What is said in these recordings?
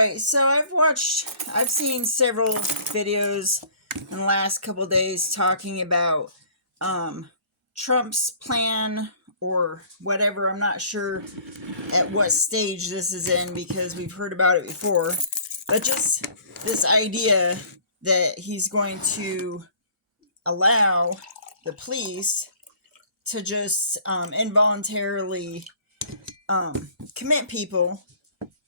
right, so I've seen several videos in the last couple of days talking about Trump's plan or whatever. I'm not sure at what stage this is in because we've heard about it before. But just this idea that he's going to allow the police to just involuntarily commit people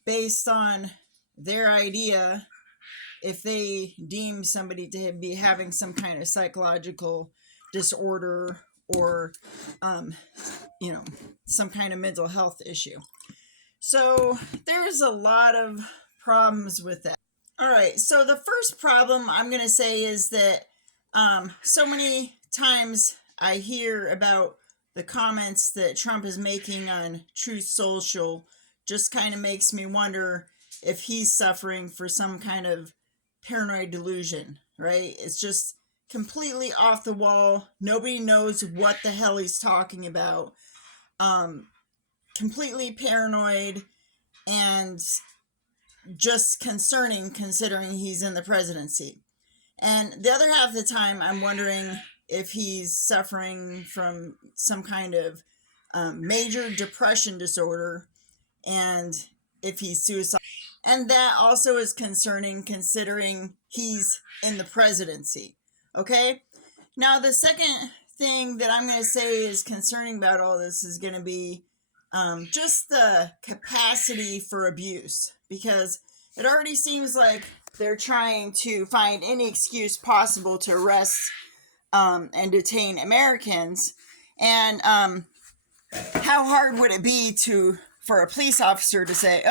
based on their idea if they deem somebody to be having some kind of psychological disorder or some kind of mental health issue. So there's a lot of problems with that. All right, so the first problem I'm going to say is that so many times I hear about the comments that Trump is making on Truth Social just kind of makes me wonder if he's suffering for some kind of paranoid delusion, right? It's just completely off the wall. Nobody knows what the hell he's talking about. Completely paranoid and just concerning considering he's in the presidency. And the other half of the time, I'm wondering if he's suffering from some kind of major depression disorder and if he's suicidal. And that also is concerning considering he's in the presidency. Okay? Now, the second thing that I'm going to say is concerning about all this is going to be just the capacity for abuse. Because it already seems like they're trying to find any excuse possible to arrest and detain Americans. And how hard would it be for a police officer to say,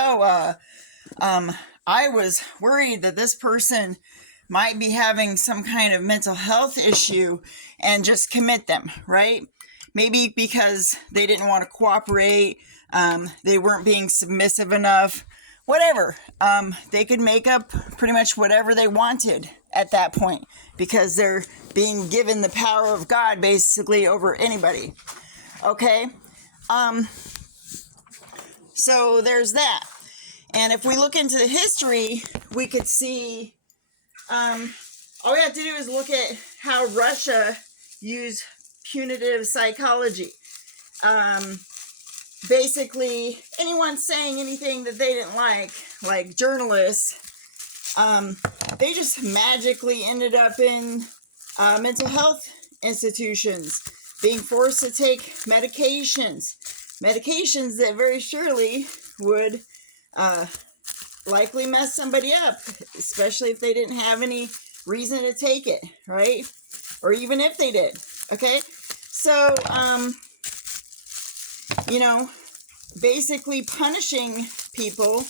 I was worried that this person might be having some kind of mental health issue and just commit them, right? Maybe because they didn't want to cooperate, they weren't being submissive enough, whatever. They could make up pretty much whatever they wanted at that point because they're being given the power of God basically over anybody. Okay? So there's that. And if we look into the history, we could see all we have to do is look at how Russia used punitive psychology. Basically, anyone saying anything that they didn't like journalists, they just magically ended up in mental health institutions, being forced to take medications that very surely would likely mess somebody up, especially if they didn't have any reason to take it, right? Or even if they did, okay? So, basically punishing people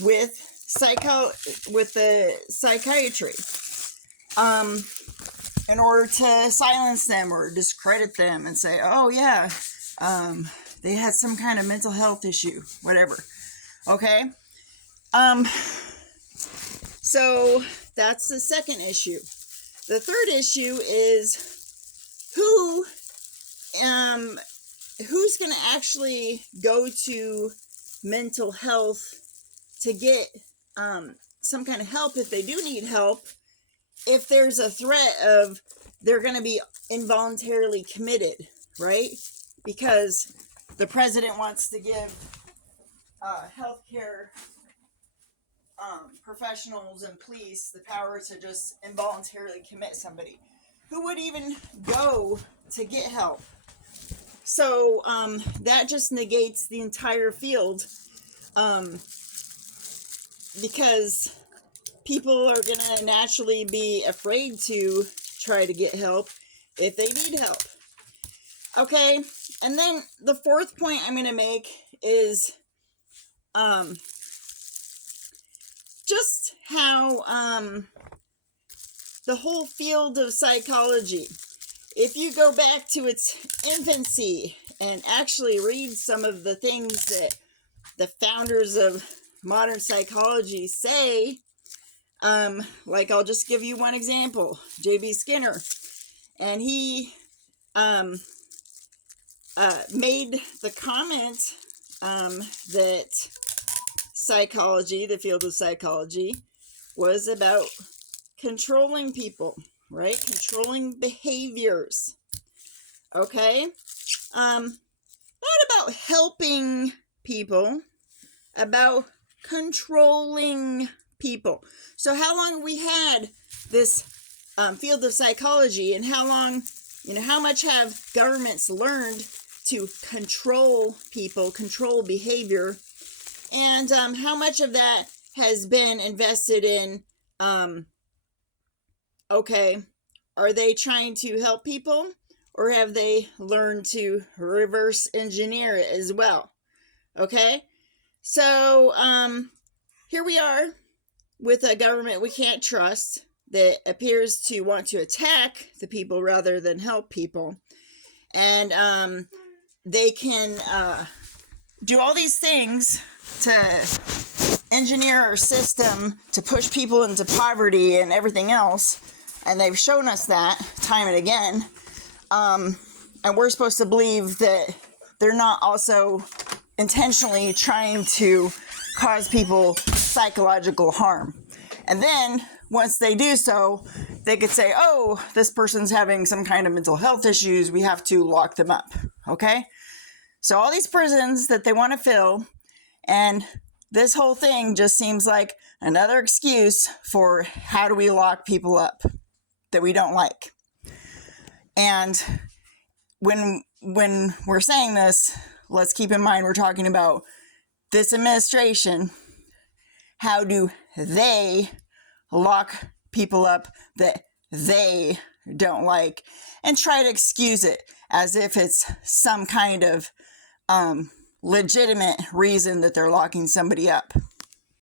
with the psychiatry in order to silence them or discredit them and say, oh yeah, they had some kind of mental health issue, whatever. Okay? So that's the second issue. The third issue is who's going to actually go to mental health to get some kind of help if they do need help, if there's a threat of they're going to be involuntarily committed, right? Because the president wants to give healthcare professionals and police the power to just involuntarily commit somebody. Who would even go to get help? So that just negates the entire field because people are going to naturally be afraid to try to get help if they need help. Okay, and then the fourth point I'm going to make is just how the whole field of psychology, if you go back to its infancy and actually read some of the things that the founders of modern psychology say, like I'll just give you one example, J.B. Skinner, and he made the comment that psychology, the field of psychology, was about controlling people, right? Controlling behaviors. Okay? Not about helping people, about controlling people. So how long have we had this field of psychology, and how long, how much have governments learned to control people, control behavior, and how much of that has been invested in, okay, are they trying to help people, or have they learned to reverse engineer it as well? Okay, so here we are with a government we can't trust that appears to want to attack the people rather than help people. And they can do all these things to engineer our system to push people into poverty and everything else. And they've shown us that time and again. And we're supposed to believe that they're not also intentionally trying to cause people psychological harm. And then once they do so, they could say, oh, this person's having some kind of mental health issues, we have to lock them up. Okay? So all these prisons that they want to fill, and this whole thing just seems like another excuse for how do we lock people up that we don't like. And when we're saying this, let's keep in mind we're talking about this administration. How do they lock people up that they don't like, and try to excuse it as if it's some kind of legitimate reason that they're locking somebody up?